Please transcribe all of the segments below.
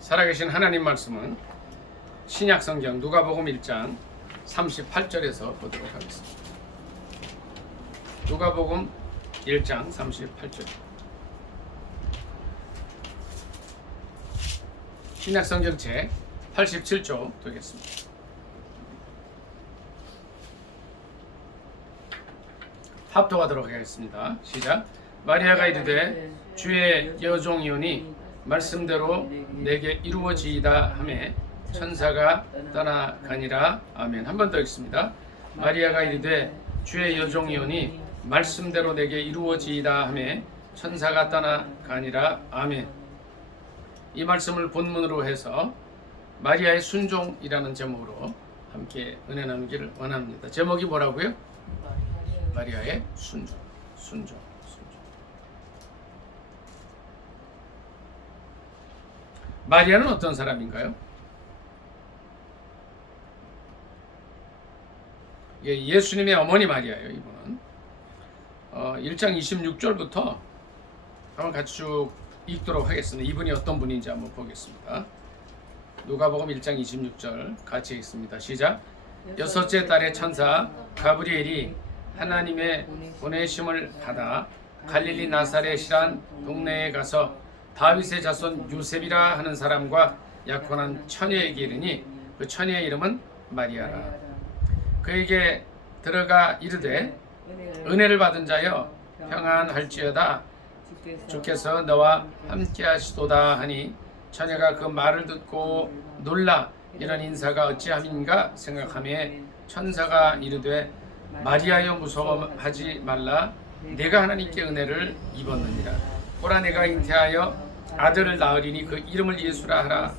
살아계신 하나님 말씀은 신약성경 누가복음 1장 38절에서 보도록 하겠습니다. 누가복음 1장 38절. 신약성경 제 87조 되겠습니다. 합독하도록 하겠습니다. 시작. 마리아가 이르되 주의 여종이오니 말씀대로 내게 이루어지이다 하매 천사가 떠나가니라. 아멘. 한 번 더 읽습니다. 마리아가 이르되 주의 여종이오니 말씀대로 내게 이루어지이다 하매 천사가 떠나가니라. 아멘. 이 말씀을 본문으로 해서 마리아의 순종이라는 제목으로 함께 은혜 나누기를 원합니다. 제목이 뭐라고요? 마리아의 순종. 마리아는 어떤 사람인가요? 예수님의 어머니 마리아예요. 이분은 1장 26절부터 한번 같이 쭉 읽도록 하겠습니다. 이분이 어떤 분인지 한번 보겠습니다. 누가복음 1장 26절 같이 읽습니다. 시작. 여섯째 달의 천사 가브리엘이 하나님의 보내심을 받아 갈릴리 나사렛이란 동네에 가서 다윗의 자손 요셉이라 하는 사람과 약혼한 처녀에게 이르니 그 처녀의 이름은 마리아라. 그에게 들어가 이르되 은혜를 받은 자여 평안할지어다 주께서 너와 함께 하시도다 하니 처녀가 그 말을 듣고 놀라 이런 인사가 어찌함인가 생각하며 천사가 이르되 마리아여 무서워하지 말라 내가 하나님께 은혜를 입었느니라. 보라 내가 잉태하여 아들을 낳으리니 그 이름을 예수라 하라.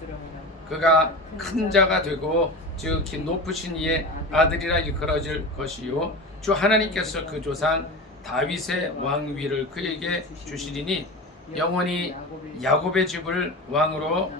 그가 큰 자가 되고 지극히 높으신 이의 아들이라 일컬어질 것이요 주 하나님께서 그 조상 다윗의 왕위를 그에게 주시리니 영원히 야곱의 집을 왕으로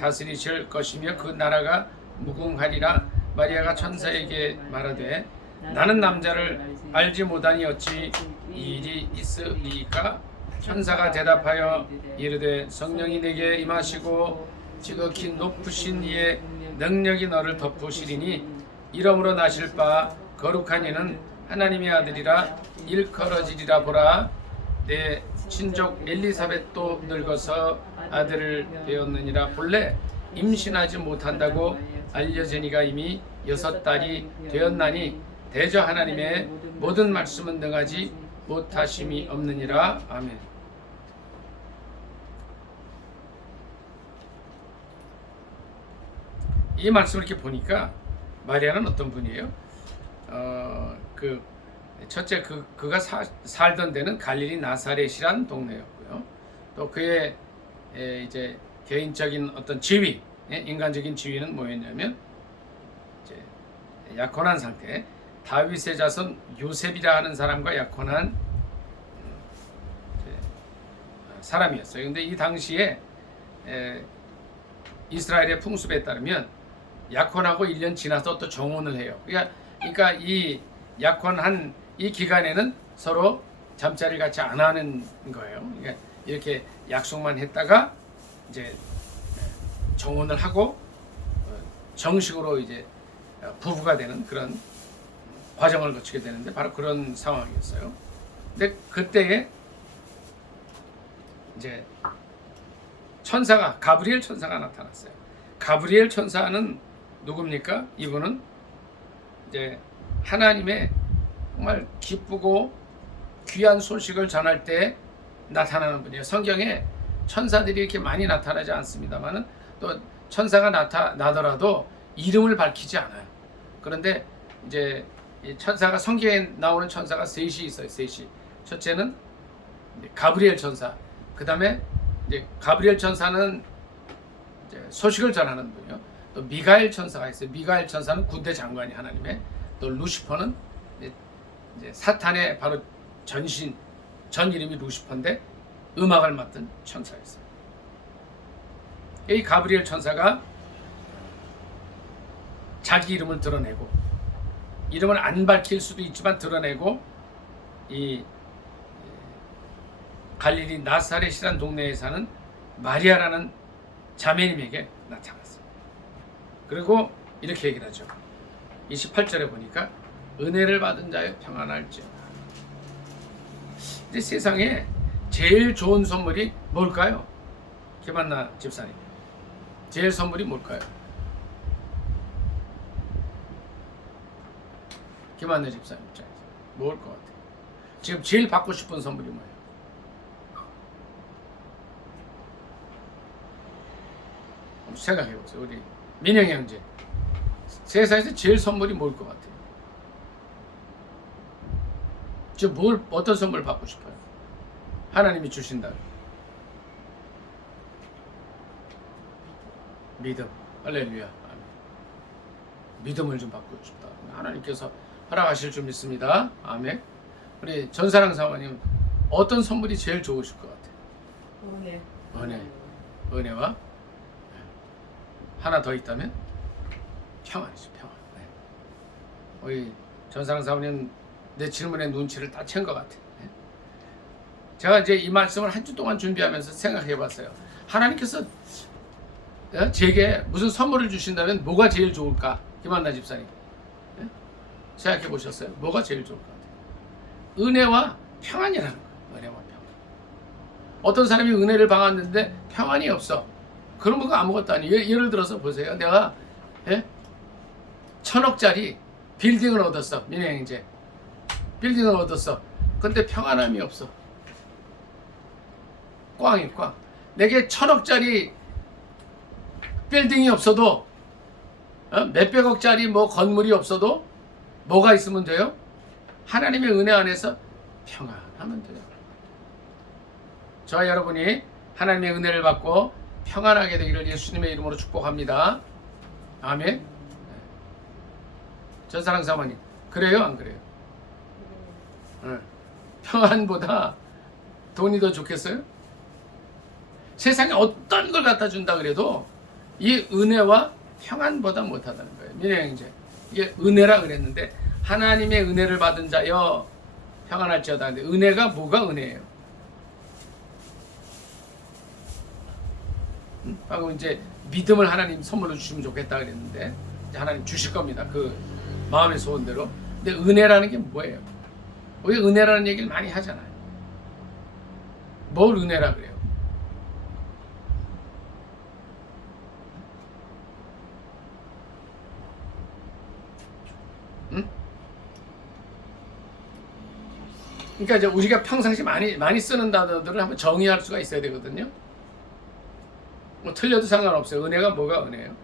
다스리실 것이며 그 나라가 무궁하리라. 마리아가 천사에게 말하되 나는 남자를 알지 못하니 어찌 이 일이 있으리까? 천사가 대답하여 이르되 성령이 내게 임하시고 지극히 높으신 이의 능력이 너를 덮으시리니 이러므로 나실 바 거룩한 이는 하나님의 아들이라 일컬어지리라. 보라 내 친족 엘리사벳도 늙어서 아들을 배었느니라. 본래 임신하지 못한다고 알려지니가 이미 6달이 되었나니 대저 하나님의 모든 말씀은 능하지 못하심이 없느니라. 아멘. 이 말씀을 이렇게 보니까 마리아는 어떤 분이에요? 첫째 그가 살던 데는 갈릴리 나사렛이란 동네였고요. 또 그의 이제 개인적인 어떤 지위, 인간적인 지위는 뭐였냐면 이제 약혼한 상태, 다윗의 자손 요셉이라 하는 사람과 약혼한 사람이었어요. 근데 이 당시에 이스라엘의 풍습에 따르면 약혼하고 1년 지나서 또 정혼을 해요. 그러니까 이 약혼한 이 기간에는 서로 잠자리를 같이 안 하는 거예요. 그러니까 이렇게 약속만 했다가 이제 정혼을 하고 정식으로 이제 부부가 되는 그런 과정을 거치게 되는데 바로 그런 상황이었어요. 근데 그때에 이제 가브리엘 천사가 나타났어요. 가브리엘 천사는 누굽니까? 이분은 이제 하나님의 정말 기쁘고 귀한 소식을 전할 때 나타나는 분이에요. 성경에 천사들이 이렇게 많이 나타나지 않습니다만은 또 천사가 나타나더라도 이름을 밝히지 않아요. 그런데 이제 이 천사가 성경에 나오는 천사가 셋이 있어요. 셋이. 첫째는 가브리엘 천사. 그 다음에 이제 가브리엘 천사는 이제 소식을 전하는 분이요. 또 미가엘 천사가 있어요. 미가엘 천사는 군대 장관이 하나님의. 또 루시퍼는 이제 사탄의 바로 전 이름이 루시퍼인데 음악을 맡은 천사였어요. 이 가브리엘 천사가 자기 이름을 드러내고 이름을 안 밝힐 수도 있지만 드러내고 이 갈릴리 나사렛이라는 동네에 사는 마리아라는 자매님에게 나타났어요. 그리고 이렇게 얘기를 하죠. 28절에 보니까 은혜를 받은 자여 평안할지어다. 이제 세상에 제일 좋은 선물이 뭘까요? 김한나 집사님, 제일 선물이 뭘까요? 김한나 집사님 입장에서 뭘 것 같아요? 지금 제일 받고 싶은 선물이 뭐예요? 한번 생각해 보세요. 우리 민영이 형제, 세상에서 제일 선물이 뭘 것 같아요? 지금 어떤 선물 받고 싶어요? 하나님이 주신다. 믿음. 할렐루야. 믿음을 좀 받고 싶다. 하나님께서 허락하실 줄 믿습니다. 아멘. 우리 전사랑 사모님, 어떤 선물이 제일 좋으실 것 같아요? 은혜. 은혜와 하나 더 있다면 평안이죠. 평안. 네. 우리 전사랑 사모님 내 질문에 눈치를 다 챈 것 같아요. 네. 제가 이제 이 말씀을 한 주 동안 준비하면서 생각해봤어요. 하나님께서 제게 무슨 선물을 주신다면 뭐가 제일 좋을까? 김한나 집사님, 네? 생각해 보셨어요? 뭐가 제일 좋을 것 같아요? 은혜와 평안이라는 거예요. 은혜와 평안. 어떤 사람이 은혜를 받았는데 평안이 없어. 그런 거 아무것도 아니에요. 예를 들어서 보세요. 내가 1,000억짜리 빌딩을 얻었어. 민행이제 빌딩을 얻었어. 근데 평안함이 없어. 꽝이 꽝. 내게 1,000억짜리 빌딩이 없어도 몇백억짜리 뭐 건물이 없어도 뭐가 있으면 돼요? 하나님의 은혜 안에서 평안하면 돼요. 저와 여러분이 하나님의 은혜를 받고 평안하게 되기를 예수님의 이름으로 축복합니다. 아멘. 전사랑 사모님, 그래요 안 그래요? 평안보다 돈이 더 좋겠어요? 세상에 어떤 걸 갖다 준다 그래도 이 은혜와 평안보다 못하다는 거예요. 민혜형제, 이게 은혜라 그랬는데 하나님의 은혜를 받은 자여 평안할지어다. 근데 은혜가 뭐가 은혜예요? 방금 이제 믿음을 하나님 선물로 주시면 좋겠다 그랬는데 이제 하나님 주실 겁니다. 그 마음의 소원대로. 근데 은혜라는 게 뭐예요? 우리 은혜라는 얘기를 많이 하잖아요. 뭘 은혜라 그래요? 그러니까 이제 우리가 평상시 많이 쓰는 단어들을 한번 정의할 수가 있어야 되거든요. 뭐 틀려도 상관없어요. 은혜가 뭐가 은혜예요?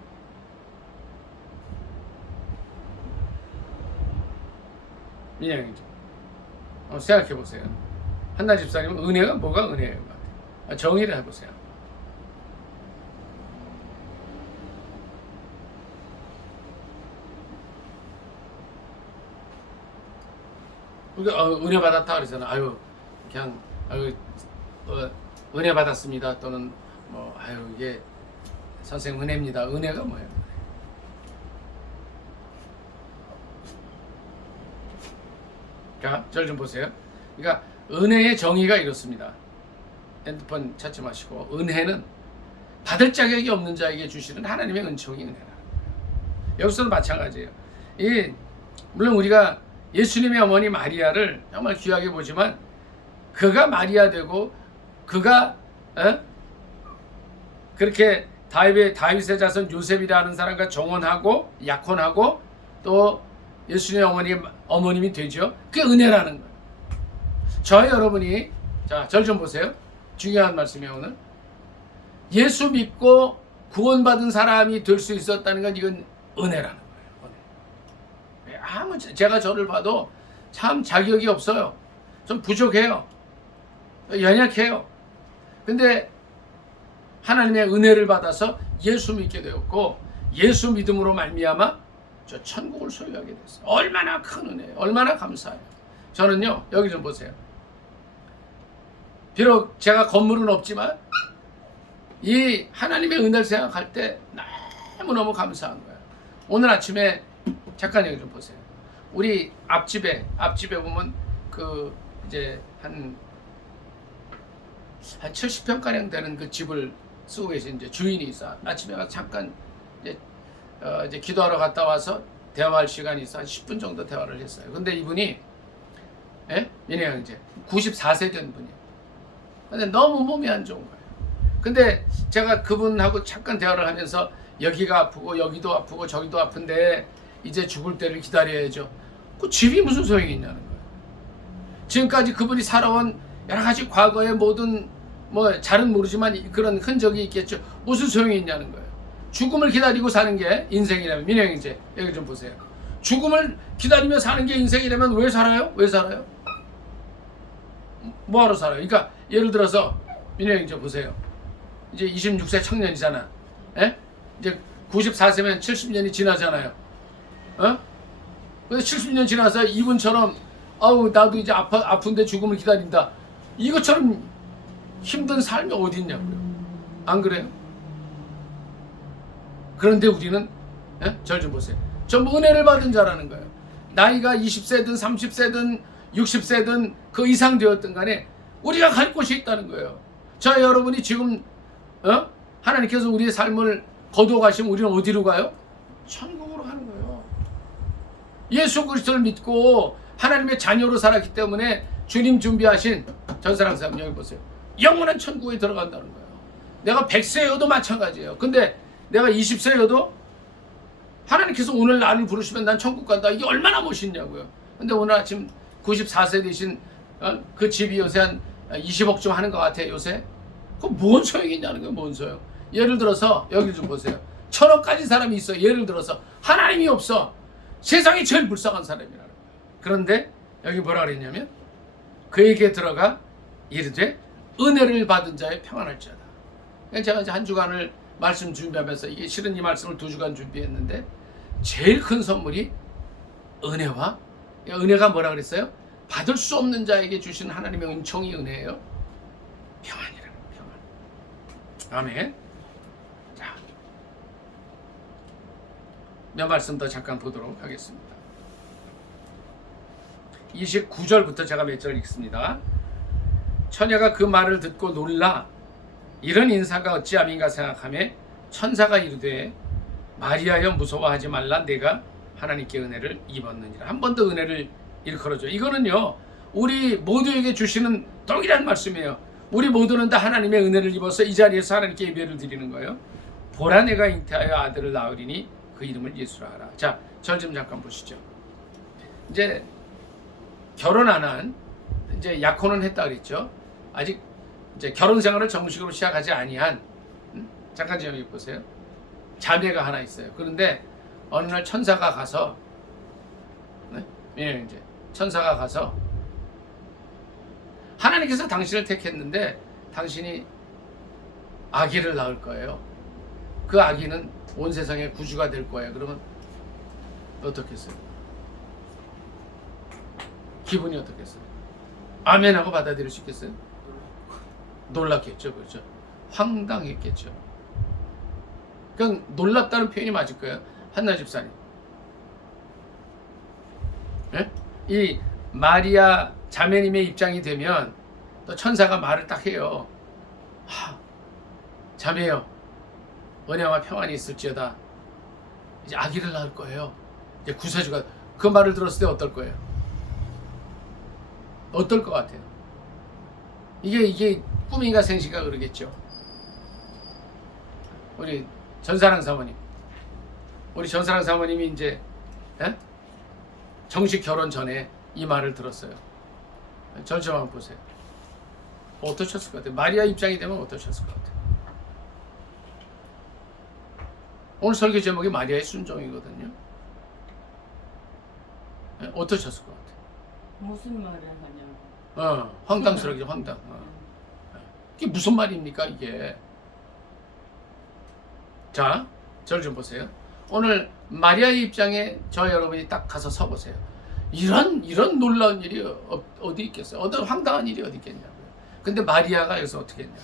민영이죠. 생각해 보세요. 한나 집사님은 은혜가 뭐가 은혜예요? 정의를 해보세요. 우리가 은혜 받았다 그러잖아. 아유 그냥 은혜 받았습니다. 또는 뭐 아유 이게 선생님 은혜입니다. 은혜가 뭐예요? 자, 절 좀 보세요. 그러니까 은혜의 정의가 이렇습니다. 핸드폰 찾지 마시고, 은혜는 받을 자격이 없는 자에게 주시는 하나님의 은총이 은혜라. 여기서도 마찬가지예요. 물론 우리가 예수님의 어머니 마리아를 정말 귀하게 보지만 그가 마리아 되고 그가 그렇게 다윗의 자손 요셉이라는 사람과 정혼하고 약혼하고 또 예수님의 어머님이 되죠. 그게 은혜라는 거예요. 저와 여러분이 자, 절 좀 보세요. 중요한 말씀이에요. 오늘 예수 믿고 구원받은 사람이 될 수 있었다는 건 이건 은혜라는 거예요. 은혜. 아무 제가 저를 봐도 참 자격이 없어요. 좀 부족해요. 연약해요. 근데 하나님의 은혜를 받아서 예수 믿게 되었고 예수 믿음으로 말미암아 저 천국을 소유하게 됐어요. 얼마나 큰 은혜예요. 얼마나 감사해요. 저는요, 여기 좀 보세요. 비록 제가 건물은 없지만 이 하나님의 은혜를 생각할 때 너무너무 감사한 거예요. 오늘 아침에 잠깐 여기 좀 보세요. 우리 앞집에 보면 이제 한 70평가량 되는 그 집을 쓰고 계신 이제 주인이 있어. 아침에 가서 잠깐 이제 기도하러 갔다 와서 대화할 시간이 있어. 한 10분 정도 대화를 했어요. 근데 이분이 민혜 형제 94세 된 분이에요. 근데 너무 몸이 안 좋은 거예요. 근데 제가 그분하고 잠깐 대화를 하면서 여기가 아프고 여기도 아프고 저기도 아픈데 이제 죽을 때를 기다려야죠. 그 집이 무슨 소용이 있냐는 거예요. 지금까지 그분이 살아온 여러 가지 과거의 모든 뭐 잘은 모르지만 그런 흔적이 있겠죠. 무슨 소용이 있냐는 거예요. 죽음을 기다리고 사는 게 인생이라면, 민혜 형제 여기 좀 보세요. 죽음을 기다리며 사는 게 인생이라면 왜 살아요? 왜 살아요? 뭐하러 살아요? 그러니까 예를 들어서 민혜 형제 보세요. 이제 26세 청년이잖아. 이제 94세면 70년이 지나잖아요. 근데 70년 지나서 이분처럼 아우 나도 이제 아픈데 죽음을 기다린다. 이것처럼 힘든 삶이 어디 있냐고요. 안 그래요? 그런데 우리는 절 좀 보세요. 전부 은혜를 받은 자라는 거예요. 나이가 20세든 30세든 60세든 그 이상 되었든 간에 우리가 갈 곳이 있다는 거예요. 저 여러분이 지금 하나님께서 우리의 삶을 거두어 가시면 우리는 어디로 가요? 천국으로 가는 거예요. 예수 그리스도를 믿고 하나님의 자녀로 살았기 때문에 주님 준비하신 전사랑 사람 여기 보세요. 영원한 천국에 들어간다는 거예요. 내가 100세여도 마찬가지예요. 근데 내가 20세여도 하나님께서 오늘 나를 부르시면 난 천국 간다. 이게 얼마나 멋있냐고요. 근데 오늘 아침 94세 되신 그 집이 요새 한 20억 좀 하는 것 같아요. 요새. 그 뭔 소용이 있냐는 거예요. 뭔 소용. 예를 들어서 여기 좀 보세요. 1000억 가진 사람이 있어요. 예를 들어서 하나님이 없어. 세상에 제일 불쌍한 사람이라는 거예요. 그런데 여기 뭐라 그랬냐면 그에게 들어가 이르되 은혜를 받은 자의 평안할지어다. 제가 이제 한 주간을 말씀 준비하면서 이게 실은 이 말씀을 2주간 준비했는데 제일 큰 선물이 은혜와 은혜가 뭐라 그랬어요? 받을 수 없는 자에게 주신 하나님의 은총이 은혜예요. 평안이라는 평안. 아멘. 자, 몇 말씀 더 잠깐 보도록 하겠습니다. 29절부터 제가 몇 절 읽습니다. 처녀가 그 말을 듣고 놀라 이런 인사가 어찌함인가 생각하며 천사가 이르되 마리아여 무서워하지 말라 내가 하나님께 은혜를 입었느니라. 한 번 더 은혜를 일컬어줘. 이거는요 우리 모두에게 주시는 동일한 말씀이에요. 우리 모두는 다 하나님의 은혜를 입어서 이 자리에서 하나님께 예배를 드리는 거예요. 보라 내가 잉태하여 아들을 낳으리니 그 이름을 예수라 하라. 자, 절 좀 잠깐 보시죠. 이제 결혼 안 한 이제 약혼은 했다 그랬죠. 아직 이제 결혼 생활을 정식으로 시작하지 아니한 잠깐 좀 여기 보세요. 자매가 하나 있어요. 그런데 어느 날 천사가 가서 이제 천사가 가서 하나님께서 당신을 택했는데 당신이 아기를 낳을 거예요. 그 아기는 온 세상의 구주가 될 거예요. 그러면 어떻겠어요? 기분이 어떻겠어요? 아멘하고 받아들일 수 있겠어요? 놀랐겠죠. 그렇죠? 황당했겠죠. 그냥 놀랍다는 표현이 맞을 거예요. 한나 집사님. 이 마리아 자매님의 입장이 되면 또 천사가 말을 딱 해요. 자매여 은혜와 평안이 있을지어다. 이제 아기를 낳을 거예요. 이제 구세주가 그 말을 들었을 때 어떨 거예요? 어떨 것 같아요? 이게 꿈인가 생시가 그러겠죠. 우리 전사랑 사모님, 우리 전사랑 사모님이 이제 정식 결혼 전에 이 말을 들었어요. 절 좀 한번 보세요. 어떠셨을 것 같아요? 마리아 입장이 되면 어떠셨을 것 같아요? 오늘 설교 제목이 마리아의 순종이거든요. 어떠셨을 것 같아요? 무슨 말을 하냐고. 황당스럽게 황당. 이게 무슨 말입니까 이게? 자, 저를 좀 보세요. 오늘 마리아의 입장에 저 여러분이 딱 가서 서보세요. 이런 놀라운 일이 어디 있겠어요? 어떤 황당한 일이 어디 있겠냐고요. 근데 마리아가 여기서 어떻게 했냐?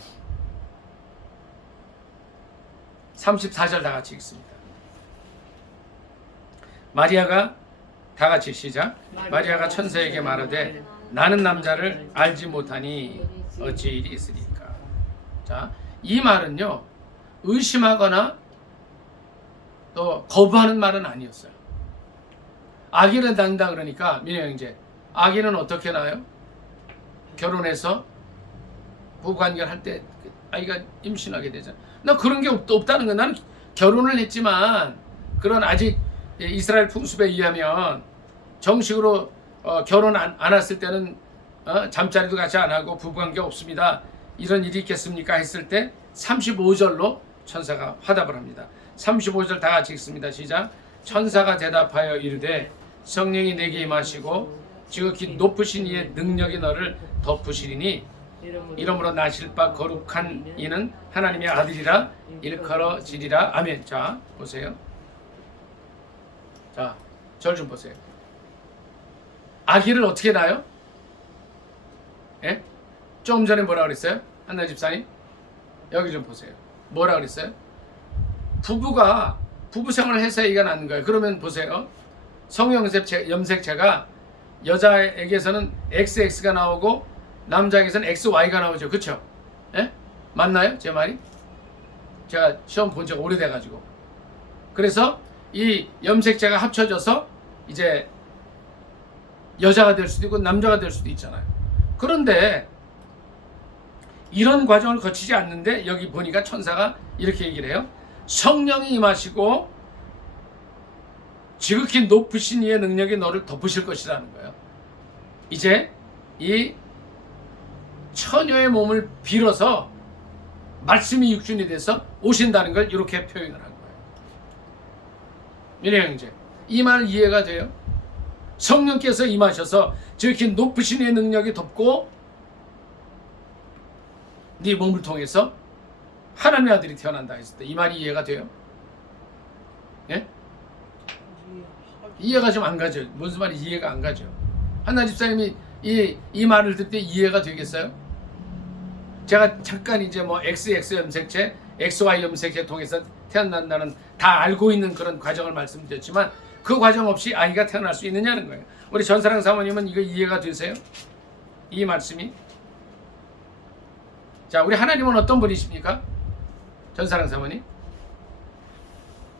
34절 다 같이 읽습니다. 마리아가 다 같이 시작. 마리아가 천사에게 말하되 나는 남자를 알지 못하니 어찌 일이 있으리까. 자, 이 말은요 의심하거나 또 거부하는 말은 아니었어요. 아기를 낳는다 그러니까 민혜 형제, 아기는 어떻게 낳아요? 결혼해서 부부관계를 할 때 아이가 임신하게 되잖아. 나 그런 게 없다는 거야. 나는 결혼을 했지만 그런 아직 이스라엘 풍습에 의하면 정식으로 결혼 안 했을 때는 잠자리도 같이 안 하고 부부관계 없습니다. 이런 일이 있겠습니까? 했을 때 35절로 천사가 화답을 합니다. 35절 다 같이 읽습니다. 시작. 천사가 대답하여 이르되 성령이 내게 임하시고 지극히 높으신 이의 능력이 너를 덮으시리니 이러므로 나실 바 거룩한 이는 하나님의 아들이라 일컬어지리라. 아멘. 자 보세요. 자 절 좀 보세요. 아기를 어떻게 낳아요? 예? 조금 전에 뭐라 그랬어요? 한나 집사님 여기 좀 보세요. 뭐라 그랬어요? 부부가 부부 생활을 해서 아기가 낳는 거예요. 그러면 보세요. 성형염색체가 여자에게서는 XX가 나오고 남자에게서는 XY가 나오죠. 그쵸? 예? 맞나요? 제 말이? 제가 시험 본 지가 오래돼가지고. 그래서 이 염색체가 합쳐져서 이제 여자가 될 수도 있고 남자가 될 수도 있잖아요. 그런데 이런 과정을 거치지 않는데 여기 보니까 천사가 이렇게 얘기를 해요. 성령이 임하시고 지극히 높으신 이의 능력이 너를 덮으실 것이라는 거예요. 이제 이 처녀의 몸을 빌어서 말씀이 육신이 돼서 오신다는 걸 이렇게 표현을 한 거예요. 민혜 형제, 이 말 이해가 돼요? 성령께서 임하셔서 지극히 높으신 이의 능력이 덮고 네 몸을 통해서 하나님의 아들이 태어난다 했을 때 이 말이 이해가 돼요? 예? 이해가 좀 안 가죠. 무슨 말이 이해가 안 가죠. 한나 집사님이 이 말을 듣을 때 이해가 되겠어요? 제가 잠깐 이제 뭐 XX 염색체, XY 염색체 통해서 태어난다는 다 알고 있는 그런 과정을 말씀드렸지만 그 과정 없이 아이가 태어날 수 있느냐는 거예요. 우리 전사랑 사모님은 이거 이해가 되세요? 이 말씀이? 자, 우리 하나님은 어떤 분이십니까? 전사랑 사모님?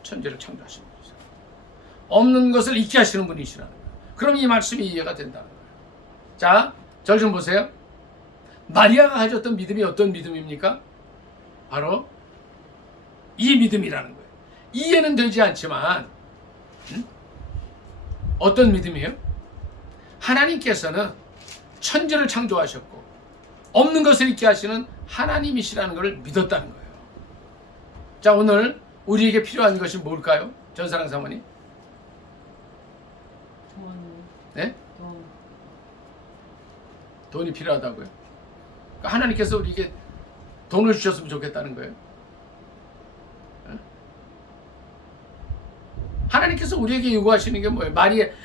천지를 창조하시는 분이죠. 없는 것을 있게 하시는 분이시라는 거예요. 그럼 이 말씀이 이해가 된다는 거예요. 자, 절 좀 보세요. 마리아가 가졌던 믿음이 어떤 믿음입니까? 바로 이 믿음이라는 거예요. 이해는 되지 않지만 어떤 믿음이에요? 하나님께서는 천지를 창조하셨고 없는 것을 있게 하시는 하나님이시라는 것을 믿었다는 거예요. 자, 오늘 우리에게 필요한 것이 뭘까요? 전사랑 사모님? 돈. 네? 돈. 돈이 필요하다고요? 그러니까 하나님께서 우리에게 돈을 주셨으면 좋겠다는 거예요. 하나님께서 우리에게 요구하시는 게 뭐예요?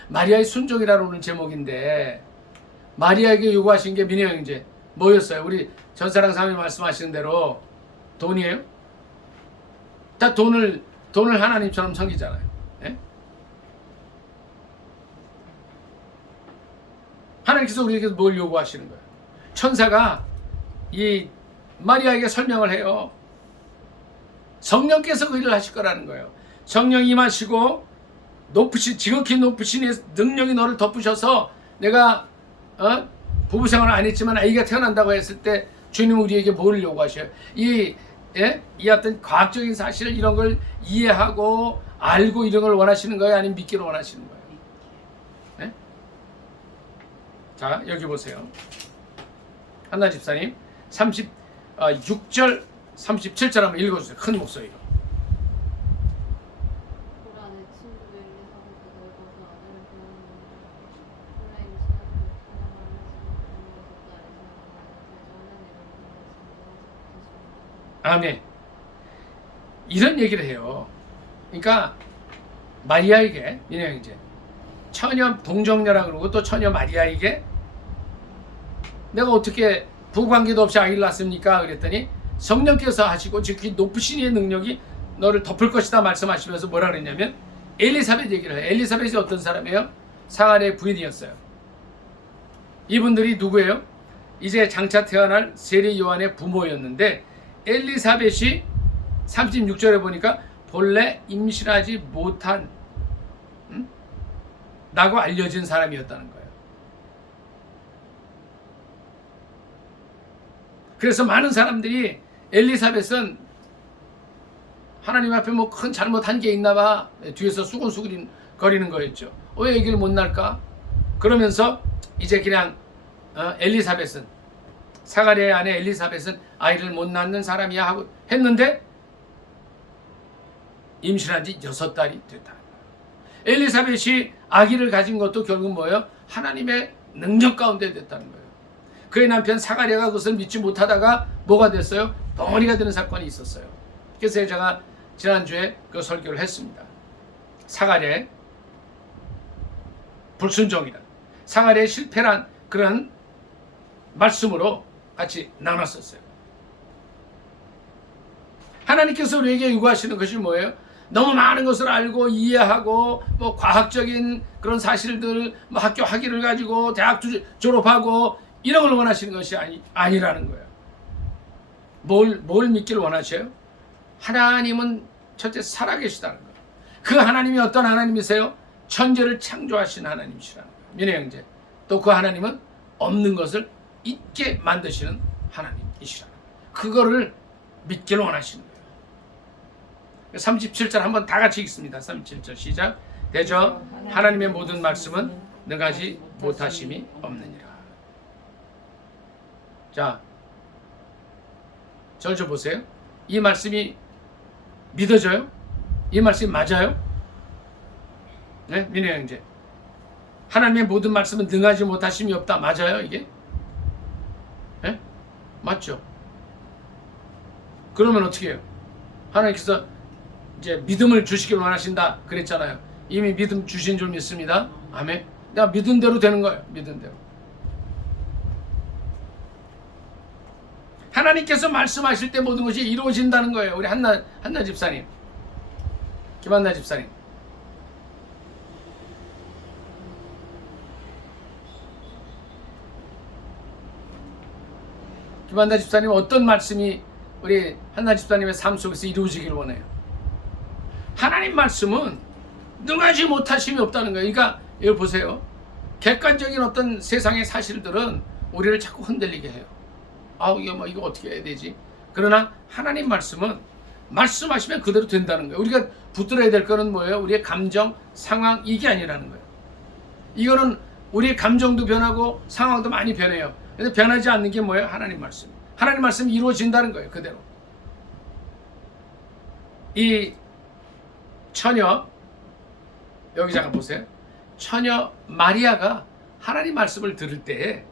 마리아의 순종이라는 제목인데 마리아에게 요구하신 게 민혜 형제 뭐였어요? 우리 전사랑 사모님 말씀하시는 대로 돈이에요? 다 돈을 하나님처럼 섬기잖아요. 예? 하나님께서 우리에게 뭘 요구하시는 거예요? 천사가 이 마리아에게 설명을 해요. 성령께서 그 일을 하실 거라는 거예요. 성령이 임하시고 지극히 높으신 능력이 너를 덮으셔서 내가 부부생활을 안 했지만 아이가 태어난다고 했을 때 주님은 우리에게 뭘 요구하셔요? 이 어떤 과학적인 사실 이런 걸 이해하고 알고 이런 걸 원하시는 거예요? 아니면 믿기를 원하시는 거예요? 네? 자, 여기 보세요. 한나 집사님 36절 37절 한번 읽어주세요. 큰 목소리로. 아멘. 이런 얘기를 해요. 그러니까 마리아에게 민혜 형제 처녀 동정녀라 그러고 또 처녀 마리아에게 내가 어떻게 부관계도 없이 아이를 낳습니까? 그랬더니 성령께서 하시고 지극히 높으신 이의 능력이 너를 덮을 것이다 말씀하시면서 뭐라 그랬냐면 엘리사벳 얘기를 해요. 엘리사벳이 어떤 사람이에요? 사가랴의 부인이었어요. 이분들이 누구예요? 이제 장차 태어날 세례 요한의 부모였는데 엘리사벳이 36절에 보니까 본래 임신하지 못한 라고 알려진 사람이었다는 거예요. 그래서 많은 사람들이 엘리사벳은 하나님 앞에 뭐 큰 잘못한 게 있나 봐 뒤에서 수근수근 거리는 거였죠. 왜 얘기를 못 날까? 그러면서 이제 그냥 엘리사벳은 사가랴의 아내 엘리사벳은 아이를 못 낳는 사람이야 하고 했는데 임신한 지 6달이 됐다. 엘리사벳이 아기를 가진 것도 결국 뭐예요? 하나님의 능력 가운데 됐다는 거예요. 그의 남편 사가랴가 그것을 믿지 못하다가 뭐가 됐어요? 덩어리가 되는 사건이 있었어요. 그래서 제가 지난주에 그 설교를 했습니다. 사가랴의 불순종이란, 사가랴의 실패란 그런 말씀으로 같이 나눴었어요. 하나님께서 우리에게 요구하시는 것이 뭐예요? 너무 많은 것을 알고 이해하고 뭐 과학적인 그런 사실들, 뭐 학교 학위를 가지고 대학 졸업하고 이런 걸 원하시는 것이 아니라는 거예요. 뭘 믿기를 원하셔요? 하나님은 첫째 살아계시다는 거예요. 그 하나님이 어떤 하나님이세요? 천지를 창조하신 하나님이시라는 거예요. 민혜 형제. 또 그 하나님은 없는 것을 있게 만드시는 하나님이시라는 거예요. 그거를 믿기를 원하시는 거예요. 37절 한번 다 같이 읽습니다. 37절 시작. 대저 하나님의 모든 말씀은 능하지 못하심이 없느니라. 자, 절 좀 보세요. 이 말씀이 믿어져요? 이 말씀이 맞아요? 네, 민혜 형제. 하나님의 모든 말씀은 능하지 못하심이 없다. 맞아요, 이게? 네? 맞죠? 그러면 어떻게 해요? 하나님께서 이제 믿음을 주시길 원하신다 그랬잖아요. 이미 믿음 주신 줄 믿습니다. 아멘. 내가 믿은 대로 되는 거예요. 믿은 대로. 하나님께서 말씀하실 때 모든 것이 이루어진다는 거예요. 우리 한나 집사님, 김한나 집사님. 김한나 집사님 어떤 말씀이 우리 한나 집사님의 삶 속에서 이루어지길 원해요? 하나님 말씀은 능하지 못하심이 없다는 거예요. 그러니까 여기 보세요. 객관적인 어떤 세상의 사실들은 우리를 자꾸 흔들리게 해요. 이거 어떻게 해야 되지? 그러나 하나님 말씀은 말씀하시면 그대로 된다는 거예요. 우리가 붙들어야 될 거는 뭐예요? 우리의 감정, 상황 이게 아니라는 거예요. 이거는 우리의 감정도 변하고 상황도 많이 변해요. 근데 변하지 않는 게 뭐예요? 하나님 말씀. 하나님 말씀이 이루어진다는 거예요. 그대로. 이 처녀, 여기 잠깐 보세요. 처녀 마리아가 하나님 말씀을 들을 때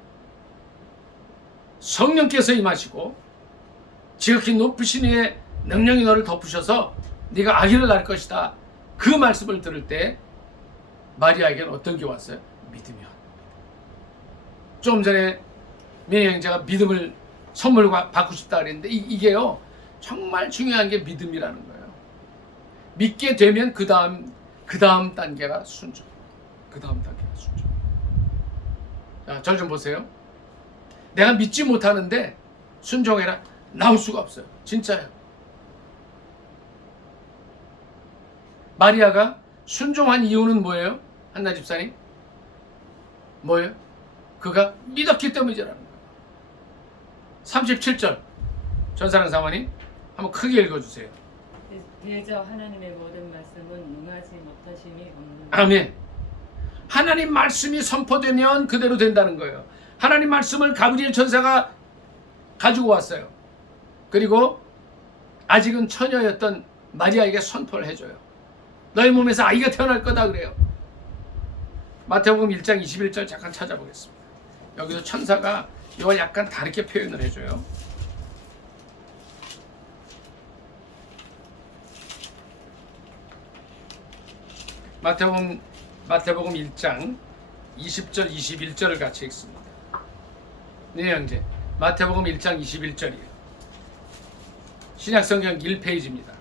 성령께서 임하시고 지극히 높으신 이의 능력이 너를 덮으셔서 네가 아기를 낳을 것이다. 그 말씀을 들을 때 마리아에게는 어떤 게 왔어요? 믿음이 왔습니다. 좀 전에 민혜 형제가 믿음을 선물로 받고 싶다 그랬는데 이게요 정말 중요한 게 믿음이라는 거예요. 믿게 되면 그 다음 단계가 순종. 그 다음 단계가 순종. 자, 절 좀 보세요. 내가 믿지 못하는데 순종해라. 나올 수가 없어요. 진짜요. 마리아가 순종한 이유는 뭐예요? 한나 집사님? 뭐예요? 그가 믿었기 때문이라는 거예요. 37절 전사랑 사모님 한번 크게 읽어주세요. 대저 하나님의 모든 말씀은 능하지 못하심이 없는. 아멘. 하나님 말씀이 선포되면 그대로 된다는 거예요. 하나님 말씀을 가브리엘 천사가 가지고 왔어요. 그리고 아직은 처녀였던 마리아에게 선포를 해줘요. 너희 몸에서 아이가 태어날 거다 그래요. 마태복음 1장 21절 잠깐 찾아보겠습니다. 여기서 천사가 이걸 약간 다르게 표현을 해줘요. 마태복음 1장 20절 21절을 같이 읽습니다. 네 형제, 마태복음 1장 21절이에요. 신약성경 1페이지입니다.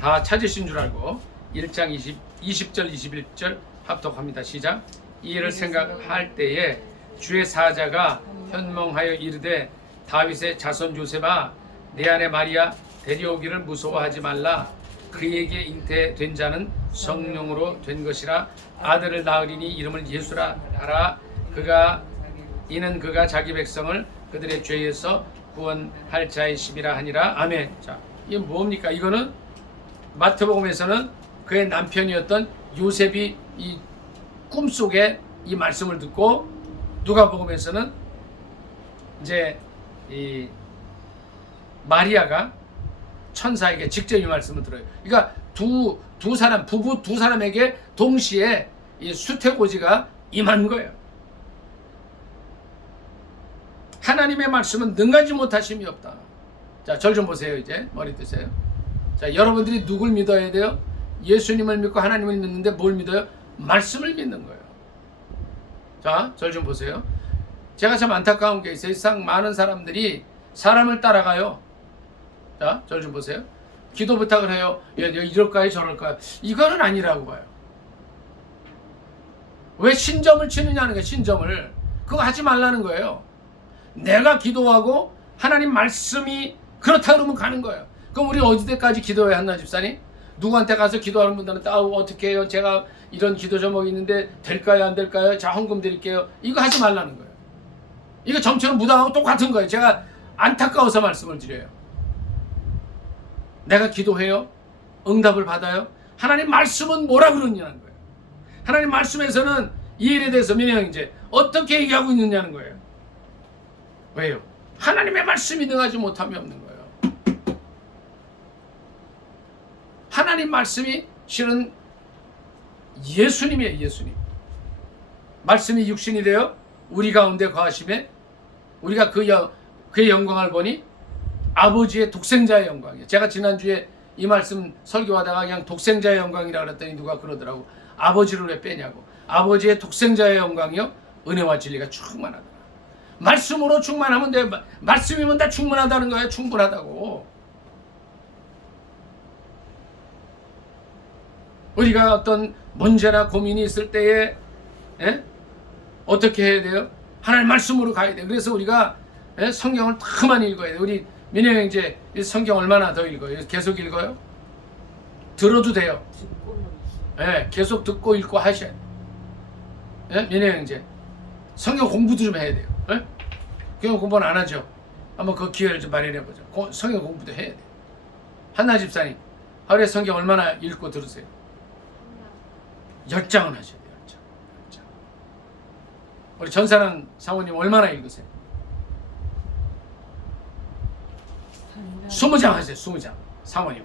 다 찾으신 줄 알고 1장 20절 21절 합독합니다. 시작. 이 일을 생각할 때에 주의 사자가 현몽하여 이르되 다윗의 자손 요셉아 내 아내 마리아 데려오기를 무서워하지 말라. 그에게 잉태된 자는 성령으로 된 것이라. 아들을 낳으리니 이름을 예수라 하라. 이는 그가 자기 백성을 그들의 죄에서 구원할 자이심이라 하니라. 아멘. 자, 이게 뭡니까? 이거는 마태복음에서는 그의 남편이었던 요셉이 이 꿈속에 이 말씀을 듣고, 누가복음에서는 이제 이 마리아가 천사에게 직접 이 말씀을 들어요. 그러니까 두 사람, 부부 두 사람에게 동시에 이 수태고지가 임한 거예요. 하나님의 말씀은 능가지 못하심이 없다. 자, 절 좀 보세요. 이제 머리 드세요. 자, 여러분들이 누굴 믿어야 돼요? 예수님을 믿고 하나님을 믿는데 뭘 믿어요? 말씀을 믿는 거예요. 자, 절 좀 보세요. 제가 참 안타까운 게 세상 많은 사람들이 사람을 따라가요. 자, 절 좀 보세요. 기도 부탁을 해요. 이럴까요? 저럴까요? 이거는 아니라고 봐요. 왜 신점을 치느냐는 거예요. 신점을. 그거 하지 말라는 거예요. 내가 기도하고 하나님 말씀이 그렇다 그러면 가는 거예요. 그럼 우리 어디 때까지 기도해야 하나, 집사님? 누구한테 가서 기도하는 분들한테 어떻게 해요? 제가 이런 기도 제목이 있는데 될까요? 안 될까요? 자, 헌금 드릴게요. 이거 하지 말라는 거예요. 이거 정처럼 무당하고 똑같은 거예요. 제가 안타까워서 말씀을 드려요. 내가 기도해요? 응답을 받아요? 하나님 말씀은 뭐라 그러느냐는 거예요. 하나님 말씀에서는 이 일에 대해서 이제 어떻게 얘기하고 있느냐는 거예요. 왜요? 하나님의 말씀이 능하지 못함이 없는 거예요. 하나님 말씀이 실은 예수님이에요. 예수님. 말씀이 육신이 되어 우리 가운데 거하심에 우리가 그의 영광을 보니 아버지의 독생자의 영광이에요. 제가 지난주에 이 말씀 설교하다가 그냥 독생자의 영광이라 그랬더니 누가 그러더라고. 아버지를 왜 빼냐고. 아버지의 독생자의 영광이요, 은혜와 진리가 충만하다. 말씀으로 충만하면 돼. 말씀이면 다 충분하다는 거예요. 충분하다고. 우리가 어떤 문제나 고민이 있을 때에 어떻게 해야 돼요? 하나님 말씀으로 가야 돼요. 그래서 우리가 성경을 더 많이 읽어야 돼요. 우리 민영 형제 성경 얼마나 더 읽어요? 계속 읽어요? 들어도 돼요. 계속 듣고 읽고 하셔야 돼요. 민영 형제 성경 공부도 좀 해야 돼요. 성경 공부는 안 하죠? 한번 그 기회를 좀 마련해 보죠. 성경 공부도 해야 돼요. 한나 집사님 하루에 성경 얼마나 읽고 들으세요? 10장은 하셔야 돼요. 10장. 우리 전사랑 사모님 얼마나 읽으세요? 20장 하세요. 20장. 사모님.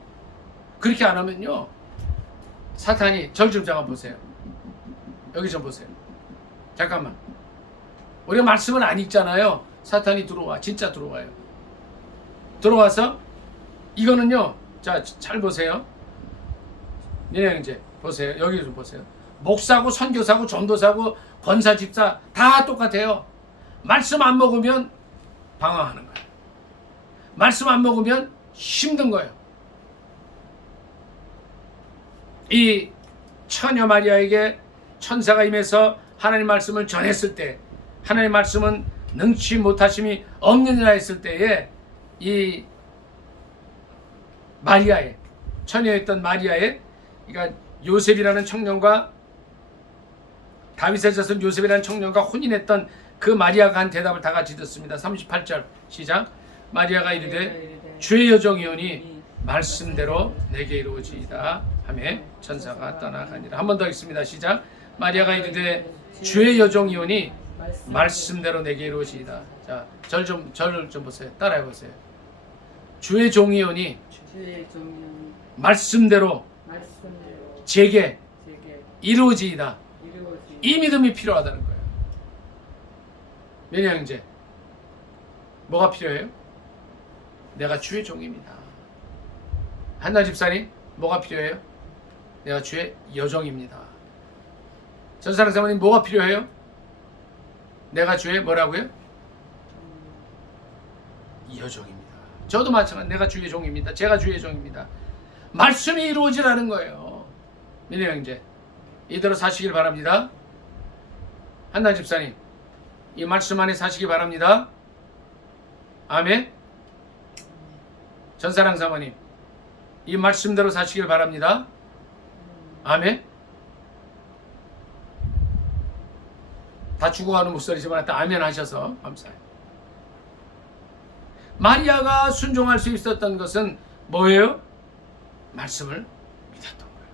그렇게 안 하면요, 사탄이 절 좀 잠깐 보세요. 여기 좀 보세요. 잠깐만. 우리가 말씀을 안 읽잖아요. 사탄이 들어와. 진짜 들어와요. 들어와서 이거는요, 자, 잘 보세요. 니네 형제 보세요. 여기 좀 보세요. 목사고 선교사고 전도사고 권사 집사 다 똑같아요. 말씀 안 먹으면 방황하는 거예요. 말씀 안 먹으면 힘든 거예요. 이 처녀 마리아에게 천사가 임해서 하나님 말씀을 전했을 때, 하나님 말씀은 능치 못하심이 없느니라 했을 때에 이 마리아의, 처녀였던 마리아의, 그러니까 요셉이라는 청년과, 다윗의 자손 요셉이라는 청년과 혼인했던 그 마리아가 한 대답을 다 같이 듣습니다. 38절 시작. 마리아가 이르되 주의 여종이오니 말씀대로 내게 이루어지이다 하며 천사가 떠나가니라. 한 번 더 읽습니다. 시작. 마리아가 이르되 주의 여종이오니 말씀대로 내게 이루어지이다. 자, 절 좀 보세요. 따라해 보세요. 주의 종이오니 말씀대로 제게 이루어지이다. 이 믿음이 필요하다는 거예요. 왜냐 형제? 뭐가 필요해요? 내가 주의 종입니다. 한나 집사님, 뭐가 필요해요? 내가 주의 여종입니다. 전사랑 사모님, 뭐가 필요해요? 내가 주의 뭐라고요? 여종입니다. 저도 마찬가지. 내가 주의 종입니다. 제가 주의 종입니다. 말씀이 이루어지라는 거예요. 민혜 형제, 이대로 사시길 바랍니다. 한나 집사님, 이 말씀 안에 사시기 바랍니다. 아멘. 전사랑 사모님, 이 말씀대로 사시길 바랍니다. 아멘. 다 죽어가는 목소리지만 또 아멘 하셔서 감사해요. 마리아가 순종할 수 있었던 것은 뭐예요? 말씀을 믿었던 거예요.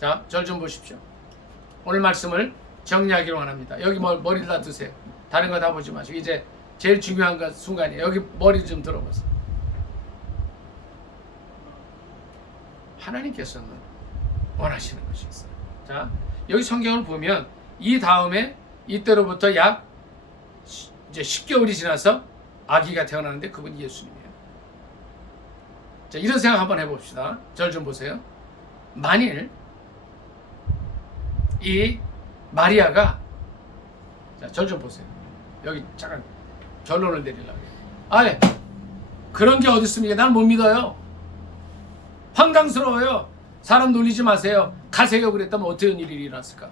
자, 절 좀 보십시오. 오늘 말씀을 정리하기로 원합니다. 여기 머리를 다 드세요. 다른 거 다 보지 마시고 이제 제일 중요한 순간이에요. 여기 머리 좀 들어보세요. 하나님께서는 원하시는 것이 있어요. 자, 여기 성경을 보면 이 다음에 이때로부터 약 이제 10개월이 지나서 아기가 태어나는데 그분이 예수님이에요. 자, 이런 생각 한번 해봅시다. 절 좀 보세요. 만일 이 마리아가, 자, 절 좀 보세요. 여기 잠깐 결론을 내리려고 해요. 아예 그런 게 어디 있습니까? 난 못 믿어요. 황당스러워요. 사람 놀리지 마세요. 가세요 그랬다면 어떤 일이 일어났을까?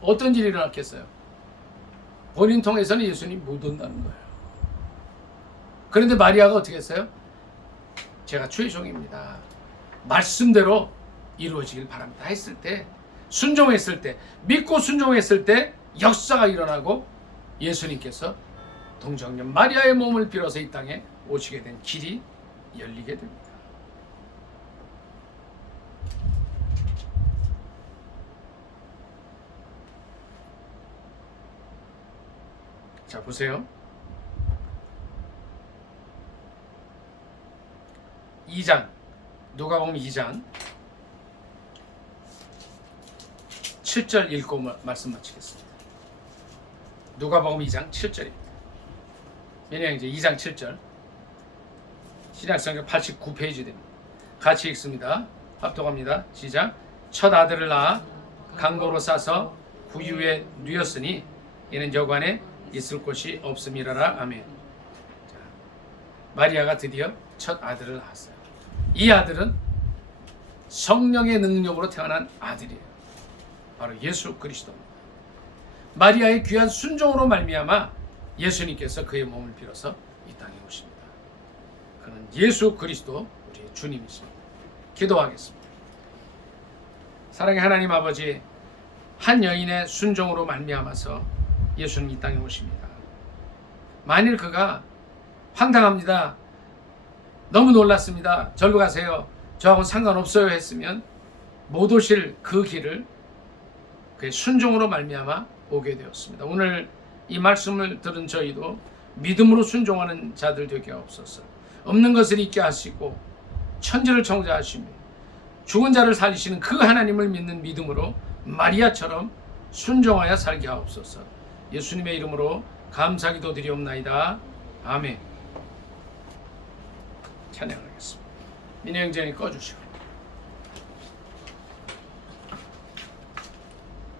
어떤 일이 일어났겠어요? 본인 통해서는 예수님 못 온다는 거예요. 그런데 마리아가 어떻게 했어요? 제가 주의 종입니다. 말씀대로 이루어지길 바랍니다 했을 때, 순종했을 때, 믿고 순종했을 때 역사가 일어나고 예수님께서 동정녀 마리아의 몸을 빌어서 이 땅에 오시게 된 길이 열리게 됩니다. 자, 보세요. 2장, 누가복음 2장 7절 읽고 말씀 마치겠습니다. 누가복음 2장 7절입니다. 왜냐하면 이제 2장 7절 신약성경 89페이지 됩니다. 같이 읽습니다. 합독합니다. 시작. 첫 아들을 낳아 강고로 싸서 구유에 누였으니 이는 여관에 있을 곳이 없음이라라. 아멘. 자, 마리아가 드디어 첫 아들을 낳았어요. 이 아들은 성령의 능력으로 태어난 아들이에요. 바로 예수 그리스도입니다. 마리아의 귀한 순종으로 말미암아 예수님께서 그의 몸을 빌어서 이 땅에 오십니다. 그는 예수 그리스도 우리의 주님이십니다. 기도하겠습니다. 사랑의 하나님 아버지, 한 여인의 순종으로 말미암아서 예수님 이 땅에 오십니다. 만일 그가 황당합니다, 너무 놀랐습니다, 절로 가세요, 저하고는 상관없어요 했으면 못 오실 그 길을 그의 순종으로 말미암아 오게 되었습니다. 오늘 이 말씀을 들은 저희도 믿음으로 순종하는 자들 되게 하옵소서. 없는 것을 있게 하시고 천지를 창조하시며 죽은 자를 살리시는 그 하나님을 믿는 믿음으로 마리아처럼 순종하여 살게 하옵소서. 예수님의 이름으로 감사기도 드리옵나이다. 아멘. 찬양하겠습니다. 민혜 형제님 꺼주시고.